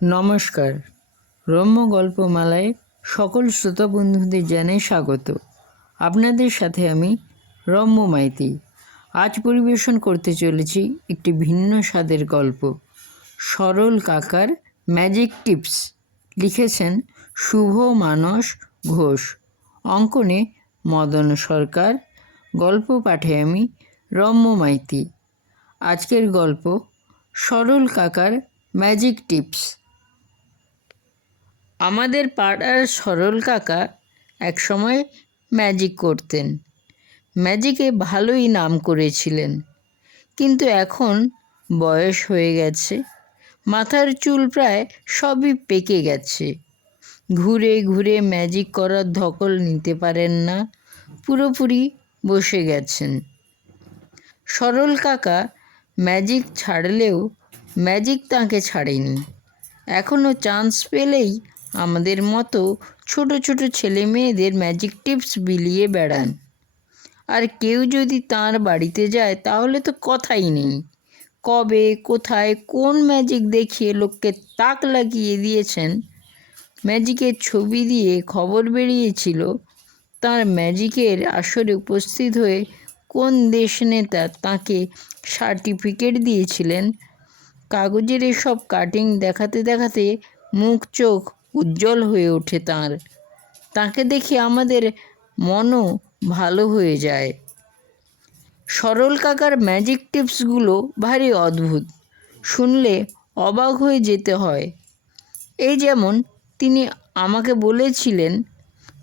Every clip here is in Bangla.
নমস্কার। রম্য গল্পমালায় সকল শ্রোতা বন্ধুদের জানাই স্বাগত। আপনাদের সাথে আমি রম্য মাইতি। আজ পরিবেশন করতে চলেছি একটি ভিন্ন স্বাদের গল্প, সরল কাকার ম্যাজিক টিপস। লিখেছেন শুভ মানস ঘোষ, অঙ্কনে মদন সরকার, গল্প পাঠে আমি রম্য মাইতি। আজকের গল্প সরল কাকার ম্যাজিক টিপস। আমাদের পাড়ার সরল কাকা একসময় ম্যাজিক করতেন। ম্যাজিকে ভালোই নাম করেছিলেন, কিন্তু এখন বয়স হয়ে গেছে, মাথার চুল প্রায় সবই পেকে গেছে। ঘুরে ঘুরে ম্যাজিক করার ধকল নিতে পারেন না, পুরোপুরি বসে গেছেন। সরল কাকা ম্যাজিক ছাড়লেও ম্যাজিক তাঁকে ছাড়েনি। এখনও চান্স পেলেই আমাদের মতো ছোট ছোট ছেলে মেয়েদের ম্যাজিক টিপস বিলিয়ে বেড়ান। আর কেউ যদি তাঁর বাড়িতে যায় তাহলে তো কথাই নেই। কবে, কোথায়, কোন ম্যাজিক দেখিয়ে লোককে তাক লাগিয়ে দিয়েছেন, ম্যাজিকের ছবি দিয়ে খবর বেরিয়েছিল। তাঁর ম্যাজিকের আসরে উপস্থিত হয়ে কোন দেশ নেতা তাঁকে সার্টিফিকেট দিয়েছিলেন, কাগজের এসব কাটিং দেখাতে দেখাতে মুখ চোখ উজ্জ্বল হয়ে ওঠে তাঁর। তাকে দেখে আমাদের মনও ভালো হয়ে যায়। সরল কাকার ম্যাজিক টিপসগুলো ভারী অদ্ভুত, শুনলে অবাক হয়ে যেতে হয়। এই যেমন তিনি আমাকে বলেছিলেন,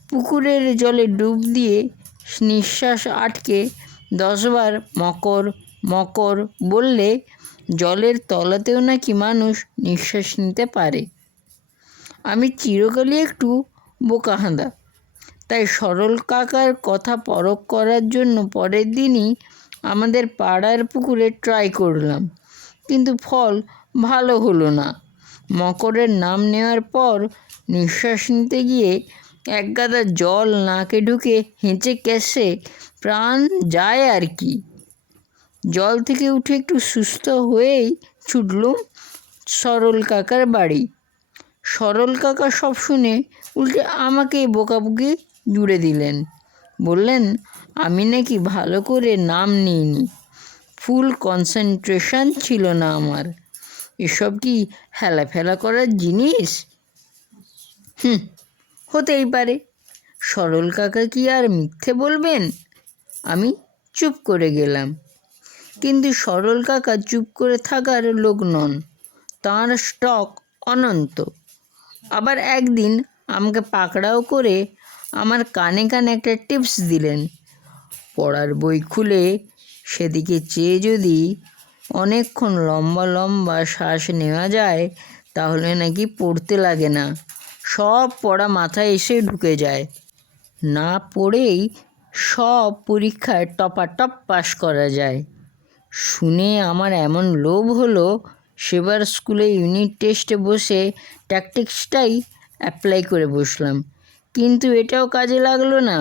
পুকুরের জলে ডুব দিয়ে নিঃশ্বাস আটকে 10 বার মকর মকর বললে জলের তলাতেও নাকি মানুষ নিঃশ্বাস নিতে পারে। আমি চিরকালই একটু বোকাহাঁদা, তাই সরল কাকার কথা পরখ করার জন্য পরের দিনই আমাদের পাড়ার পুকুরে ট্রাই করলাম, কিন্তু ফল ভালো হলো না। মকরের নাম নেওয়ার পর নিঃশ্বাস নিতে গিয়ে এক গাদা জল নাকে ঢুকে হেঁচে ক্যাশে প্রাণ যায় আর কি। জল থেকে উঠে একটু সুস্থ হয়েই ছুটলুম সরল কাকার বাড়ি। সরল কাকা সব শুনে উল্টে আমাকেই বকাবকি জুড়ে দিলেন। বললেন আমি নাকি ভালো করে নাম নিইনি, ফুল কনসেন্ট্রেশন ছিল না আমার। এসব কি হেলাফেলা করার জিনিস? হতেই পারে, সরল কাকা কি আর মিথ্যে বলবেন? আমি চুপ করে গেলাম। কিন্তু সরল কাকা চুপ করে থাকার লোক নন, তাঁর স্টক অনন্ত। আবার একদিন আমাকে পাকড়াও করে আমার কানে কানে একটা টিপস দিলেন। পড়ার বই খুলে সেদিকে চেয়ে যদি অনেকক্ষণ লম্বা লম্বা শ্বাস নেওয়া যায় তাহলে নাকি পড়তে লাগে না, সব পড়া মাথায় এসে ঢুকে যায়। না পড়েই সব পরীক্ষায় টপাটপ পাস করা যায়। শুনে আমার এমন লোভ হলো, সেবার স্কুলে ইউনিট টেস্টে বসে ট্যাকটিক্সটাই অ্যাপ্লাই করে বসলাম। কিন্তু এটাও কাজে লাগলো না।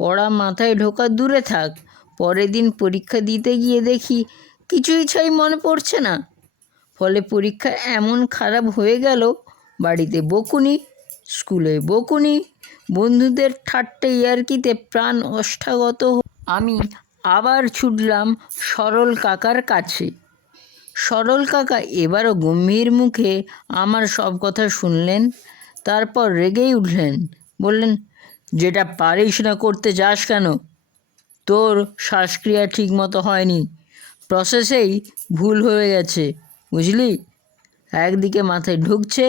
পড়া মাথায় ঢোকা দূরে থাক, পরের দিন পরীক্ষা দিতে গিয়ে দেখি কিছুই ছাই মনে পড়ছে না। ফলে পরীক্ষা এমন খারাপ হয়ে গেল, বাড়িতে বকুনি, স্কুলে বকুনি, বন্ধুদের ঠাট্টা ইয়ার্কিতে প্রাণ ওষ্ঠাগত। আমি আবার ছুটলাম সরল কাকার কাছে। সরল কাকা এবারও গম্ভীর মুখে আমার সব কথা শুনলেন, তারপর রেগেই উঠলেন। বললেন, যেটা পারিস না করতে যাস কেন? তোর শ্বাসক্রিয়া ঠিক মতো হয়নি, প্রসেসেই ভুল হয়ে গেছে, বুঝলি? একদিকে মাথায় ঢুকছে,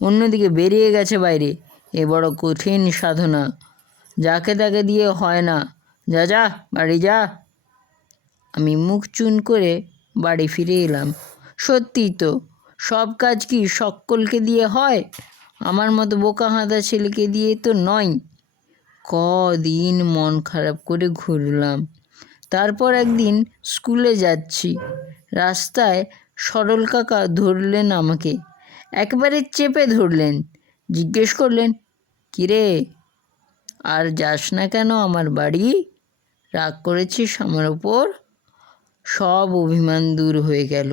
অন্যদিকে বেরিয়ে গেছে বাইরে। এ বড় কঠিন সাধনা, যাকে তাকে দিয়ে হয় না। যা যা বাড়ি যা। আমি মুখ চুন করে বাড়ি ফিরে এলাম। সত্যিই তো, সব কাজ কি সকলকে দিয়ে হয়? আমার মতো বোকাহাঁদা ছেলেকে দিয়ে তো নয়। কদিন মন খারাপ করে ঘুরলাম। তারপর একদিন স্কুলে যাচ্ছি, রাস্তায় সরল কাকা ধরলেন আমাকে, একেবারে চেপে ধরলেন। জিজ্ঞেস করলেন, কিরে আর যাস না কেন আমার বাড়ি? রাগ করেছিস আমার ওপর? সব অভিমান দূর হয়ে গেল।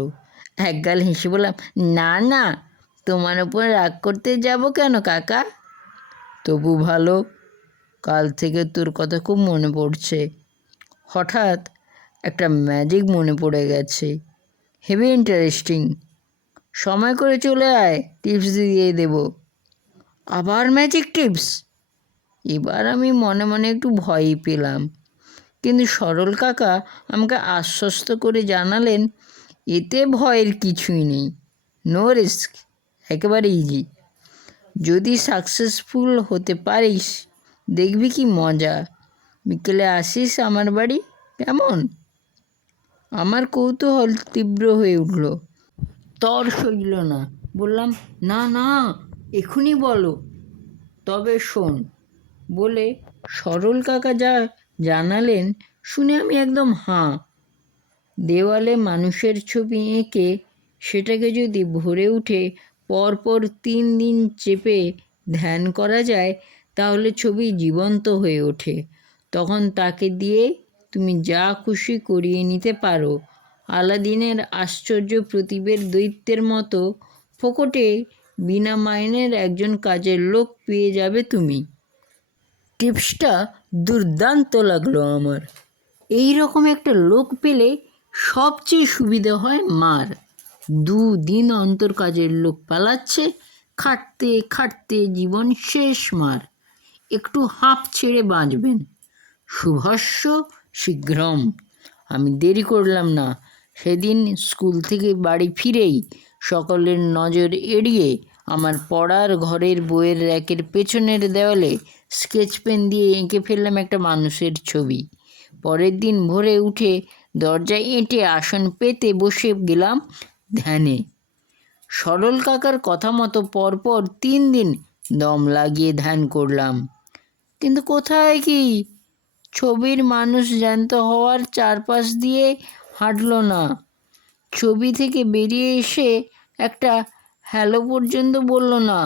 একগাল হেসে বললাম, না না, তোমার উপর রাগ করতে যাব কেন কাকা? তবু ভালো, কাল থেকে তোর কথা খুব মনে পড়ছে। হঠাৎ একটা ম্যাজিক মনে পড়ে গেছে, হেভি ইন্টারেস্টিং। সময় করে চলে আয়, টিপস দিয়ে দেব। আবার ম্যাজিক টিপস? এবার আমি মনে মনে একটু ভয়ই পেলাম, কিন্তু সরল কাকা আমাকে আশ্বস্ত করে জানালেন, এতে ভয়ের কিছুই নেই, নো রিস্ক, একেবারে ইজি। যদি সাকসেসফুল হতে পারিস দেখবি কি মজা। বিকেলে আসিস আমার বাড়ি, কেমন? আমার কৌতূহল তীব্র হয়ে উঠল, তর সইল না। বললাম, না না, এখনই বলো। তবে শোন, বলে সরল কাকা যা জানালেন শুনে আমি একদম হাঁ। দেওয়ালে মানুষের ছবি এঁকে সেটাকে যদি ভরে উঠে পরপর 3 দিন চেপে ধ্যান করা যায়, তাহলে ছবি জীবন্ত হয়ে ওঠে। তখন তাকে দিয়ে তুমি যা খুশি করিয়ে নিতে পারো। আলাদিনের আশ্চর্য প্রদীপের দৈত্যের মতো ফোকটে বিনা মাইনের একজন কাজের লোক পেয়ে যাবে তুমি। টিপসটা দুর্দান্ত লাগলো আমার। এই রকম একটা লোক পেলে সবচেয়ে সুবিধা হয় মার। 2 দিন অন্তর কাজের লোক পালাচ্ছে, খাটতে খাটতে জীবন শেষ মার। একটু হাঁপ ছেড়ে বাঁচবেন। শুভস্য শীঘ্রম। আমি দেরি করলাম না। সেদিন স্কুল থেকে বাড়ি ফিরেই সকলের নজর এড়িয়ে আমার পড়ার ঘরের বইয়ের র্যাকের পেছনের দেওয়ালে স্কেচ পেন দিয়ে এঁকে ফেললাম একটা মানুষের ছবি। পরের দিন ভোরে উঠে দরজায় এঁটে আসন পেতে বসে গেলাম ধ্যানে। সরল কাকার কথা মতো পরপর 3 দিন দম লাগিয়ে ধ্যান করলাম, কিন্তু কোথায় কি, ছবির মানুষ জ্যান্ত হওয়ার চারপাশ দিয়ে হাঁটল না। ছবি থেকে বেরিয়ে এসে একটা হ্যালো পর্যন্ত বলল না।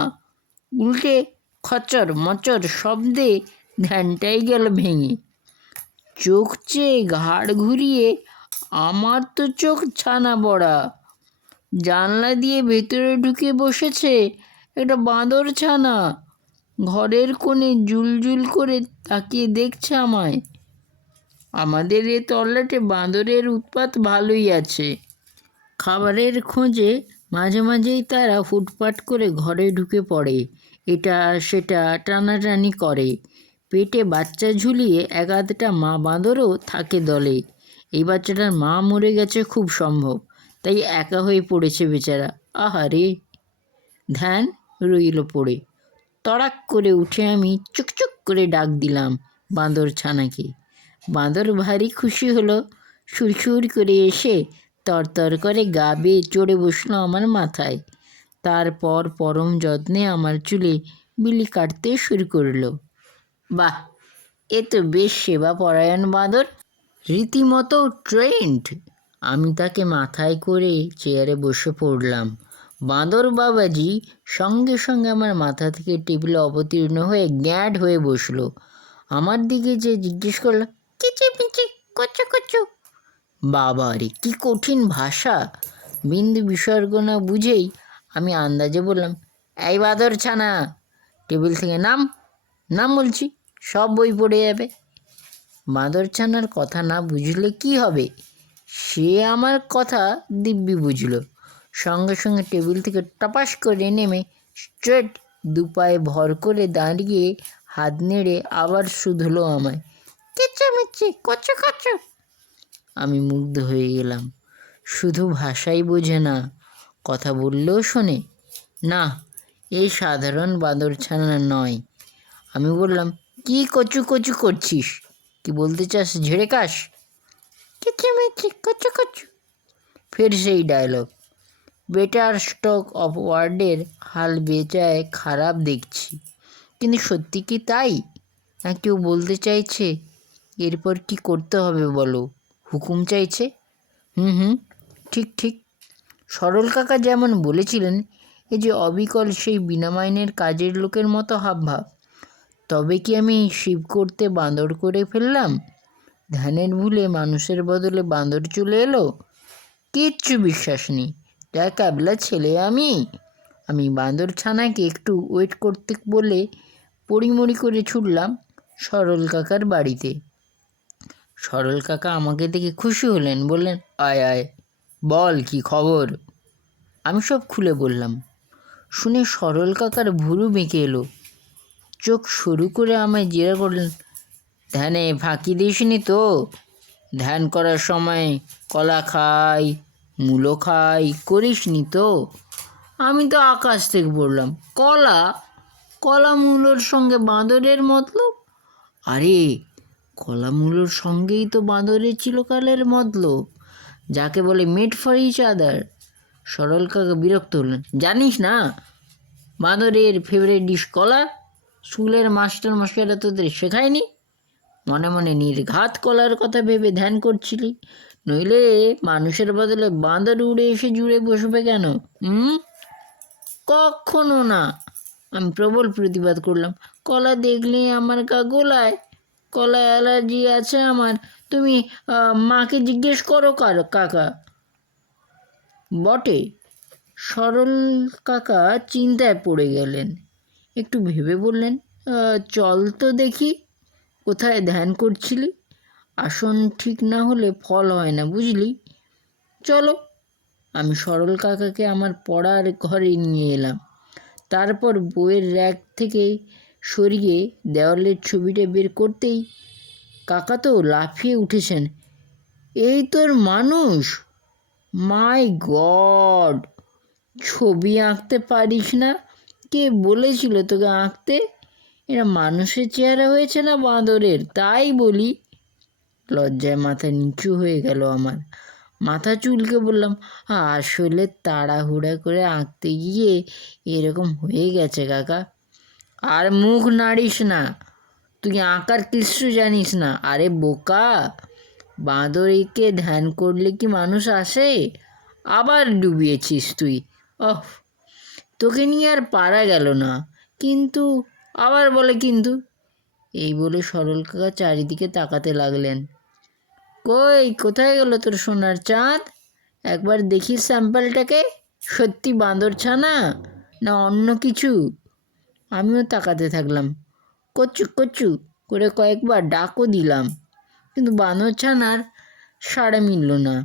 উল্টে খচর মচর শব্দে ধ্যানটাই গেল ভেঙে। চোখ চেয়ে ঘাড় ঘুরিয়ে আমার তো চোখ ছানা বড়া। জানলা দিয়ে ভেতরে ঢুকে বসেছে একটা বাঁদর ছানা। ঘরের কোণে জুলজুল করে তাকিয়ে দেখছে আমায়। আমাদের এ তল্লাটে বাঁদরের উৎপাত ভালোই আছে। খাবারের খোঁজে মাঝে মাঝেই তারা ফুটপাট করে ঘরে ঢুকে পড়ে, এটা সেটা টানাটানি করে। পেটে বাচ্চা ঝুলিয়ে এক আধটা মা বাঁদরও থাকে দলে। এই বাচ্চাটার মা মরে গেছে খুব সম্ভব, তাই একা হয়ে পড়েছে বেচারা। আহারে! ধ্যান রইল পড়ে। তড়াক করে উঠে আমি চুকচুক করে ডাক দিলাম বাঁদর ছানাকে। বাঁদর ভারী খুশি হলো, সুরসুর করে এসে তরতর করে গা বেয়ে চড়ে বসলো আমার মাথায়। তারপর পরম যত্নে আমার চুলে বিলি কাটতে শুরু করলো। বাহ, এ তো বেশ সেবা পরায়ণ বাঁদর, রীতিমতো ট্রেন্ড। আমি তাকে মাথায় করে চেয়ারে বসে পড়লাম। বাঁদর বাবাজি সঙ্গে সঙ্গে আমার মাথা থেকে টেবিলে অবতীর্ণ হয়ে গ্যাঁট হয়ে বসলো। আমার দিকে যে জিজ্ঞেস করলো, কিচিমিচি কচু কচু। বাবা রে, কি কঠিন ভাষা! বিন্দু বিসর্গ না বুঝেই আমি আন্দাজে বললাম, এই বাঁদর ছানা, টেবিল থেকে নাম, নাম বলছি, সব বই পড়ে যাবে। বাঁদর ছানার কথা না বুঝলে কি হবে, সে আমার কথা দিব্যি বুঝলো। সঙ্গে সঙ্গে টেবিল থেকে টপাস করে নেমে স্ট্রেট 2 পায়ে ভর করে দাঁড়িয়ে হাত নেড়ে আবার শুধলো আমায়, কিচিমিচি কচু কচু। আমি মুগ্ধ হয়ে গেলাম। শুধু ভাষাই বোঝে না, কথা বললেও শোনে। না, এই সাধারণ বাঁদর ছানা নয়। আমি বললাম, কি কচু কচু করছিস, কি বলতে চাস ঝেড়ে কাস? কিচিমিচি কচু কচু। ফের সেই ডায়লগ। বেটার স্টক অফ ওয়ার্ডের হাল বেচায় খারাপ দেখছি, কিন্তু সত্যি কি তাই, না কেউ বলতে চাইছে এরপর কি করতে হবে বলো, হুকুম চাইছে? হুম, ঠিক ঠিক। সরল কাকা যেমন বলেছিলেন, এই যে অবিকল সেই বিনা মাইনের কাজের লোকের মতো হাবভাব। তবে কি আমি শিব করতে বাঁদর করে ফেললাম? ধ্যানের ভুলে মানুষের বদলে বাঁদর চলে এলো? কিচ্ছু বিশ্বাস নেই, ক্যাবলা ছেলে আমি। আমি বাঁদর ছানাকে একটু ওয়েট করতে বলে পড়িমড়ি করে ছুটলাম সরল কাকার বাড়িতে। সরল কাকা আমাকে দেখে খুশি হলেন, বললেন, আয় আয়, বল কি খবর। আমি সব খুলে বললাম। শুনে সরল কাকার ভুরু বেঁকে এলো, চোখ সরু করে আমায় জিজ্ঞাসা করলেন, ধ্যানে ফাঁকি দিসনি তো? ধ্যান করার সময় কলা খাই, মূলো খাই করিসনি তো? আমি তো আকাশ থেকে পড়লাম, কলা? কলা মূলোর সঙ্গে বাঁদরের মতলব? আরে, কলা মূলোর সঙ্গেই তো বাঁদরের চিরকালের মতলব, যাকে বলে মেড ফর ইচ আদার। সরল কাকা বিরক্ত হলেন, জানিস না বাঁদরের ফেভারিট ডিশ কলা? স্কুলের মাস্টারমশাইরা তোদের শেখায়নি? মনে মনে নির্ঘাত কলার কথা ভেবে ধ্যান করছিলি, নইলে মানুষের বদলে বাঁদর উড়ে এসে জুড়ে বসবে কেন? কখনো না। আমি প্রবল প্রতিবাদ করলাম, কলা দেখলে আমার গা গোলায়, কলা অ্যালার্জি আছে আমার। তুমি মাকে জিজ্ঞেস করো কাকা। বটে। সরল কাকা চিন্তায় পড়ে গেলেন, একটু ভেবে বললেন, চল তো দেখি কোথায় ধ্যান করছিলি। আসন ঠিক না হলে ফল হয় না, বুঝলি। চলো। আমি সরল কাকাকে আমার পড়ার ঘরে নিয়ে এলাম। তারপর বইয়ের র্যাক থেকে সরিয়ে দেওয়ালের ছবিটা বের করতেই কাকা তো লাফিয়ে উঠেছেন, এই তোর মানুষ? মাই গড, ছবি আঁকতে পারিস না? কে বলেছিল তোকে আঁকতে? এরা মানুষের চেহারা হয়েছে না বাঁদরের, তাই বলি। লজ্জায় মাথা নিচু হয়ে গেল আমার। মাথা চুলকে বললাম, আসলে তাড়াহুড়া করে আঁকতে গিয়ে এরকম হয়ে গেছে কাকা। আর মুখ নাড়িস না, তুই আঁকার কিছু জানিস না। আরে বোকা, বাঁদরকে ধ্যান করলে কি মানুষ আসে? আবার ডুবিয়েছিস তুই। তোকে নিয়ে আর পারা গেল না। কিন্তু, আবার বলে কিন্তু। এই বলে সরল কাকা চারিদিকে তাকাতে লাগলেন। কোথায় গেল তোর সোনার চাঁদ? একবার দেখিস স্যাম্পলটাকে, সত্যি বাঁদর ছানা না অন্য কিছু? আমিও তাকাতে থাকলাম। কচু কচু করে কয়েকবার ডাকও দিলাম, কিন্তু বাঁদর ছানার সাড়া মিলল না।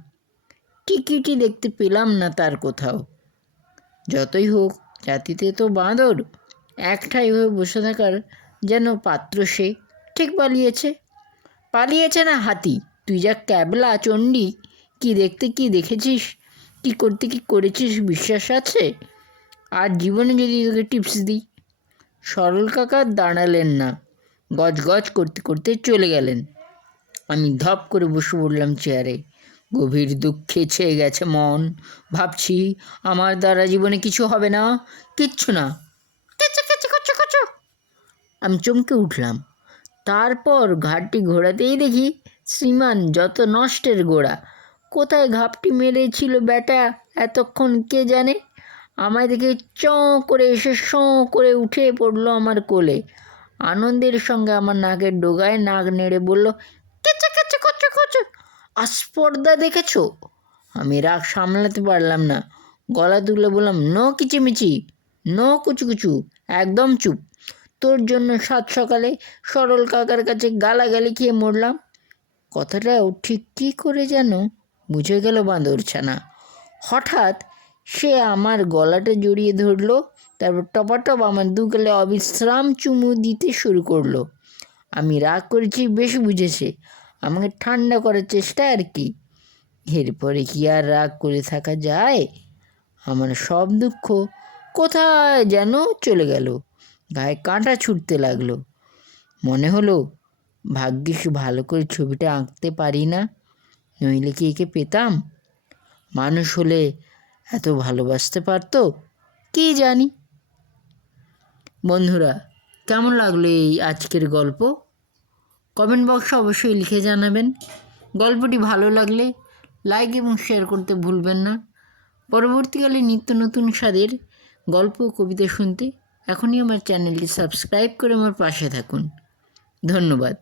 টিকিটি দেখতে পেলাম না তার কোথাও। যতই হোক, জাতিতে তো বাঁদর, একঠাই হয়ে বসে থাকার যেন পাত্র সে। ঠিক পালিয়েছে না হাতি? তুই যা ক্যাবলা চণ্ডী, কি দেখতে কি দেখেছিস, কি করতে কি করেছিস বিশ্বাস আছে? আর জীবনে যদি তোকে টিপস দিই। সরল কাকা দাঁড়ালেন না, গজ করতে করতে চলে গেলেন। আমি ধপ করে বসে পড়লাম চেয়ারে। গভীর দুঃখে ছেয়ে গেছে মন। ভাবছি, আমার দ্বারা জীবনে কিছু হবে না, কিচ্ছু না। আমি চমকে উঠলাম। তারপর ঘাটটি ঘোরাতেই দেখি শ্রীমান যত নষ্টের গোড়া। কোথায় ঘাপটি মেরেছিল ব্যাটা এতক্ষণ কে জানে। আমায় দেখে করে এসে করে উঠে পড়লো আমার কোলে। আনন্দের সঙ্গে আমার নাকের ডোগায় নাক নেড়ে বলল, কচু আস্পর্ধা দেখেছ? আমি রাগ সামলাতে পারলাম না, গলা তুলে বললাম, নো কিচিমিচি, নো কুচু, একদম চুপ। তোর জন্য সাত সকালে সরল কাকার কাছে গালাগালি খেয়ে মরলাম। কথাটাও ঠিক কী করে যেন বুঝে গেল বাঁদরছানা। হঠাৎ সে আমার গলাটা জড়িয়ে ধরলো, তারপর টপাটপ আমার দুগালে অবিশ্রাম চুমু দিতে শুরু করলো। আমি রাগ করেছি বেশ বুঝেছে, আমাকে ঠান্ডা করার চেষ্টা আর কি। এরপরে কি আর রাগ করে থাকা যায়? আমার সব দুঃখ কোথায় যেন চলে গেল, গায়ে কাঁটা ছুটতে লাগলো। মনে হলো, ভাগ্যিস ভালো করে ছবিটা আঁকতে পারি না, নইলে কি একে পেতাম? মানুষ হলে এত ভালোবাসতে পারতো কি জানি। বন্ধুরা, কেমন লাগলো এই আজকের গল্প? কমেন্ট বক্সে অবশ্যই লিখে জানাবেন। গল্পটি ভালো লাগলে লাইক এবং শেয়ার করতে ভুলবেন না। পরবর্তীকালে নিত্য নতুন স্বাদের গল্প কবিতা শুনতে এখনই আমার চ্যানেলটি সাবস্ক্রাইব করে আমার পাশে থাকুন। ধন্যবাদ।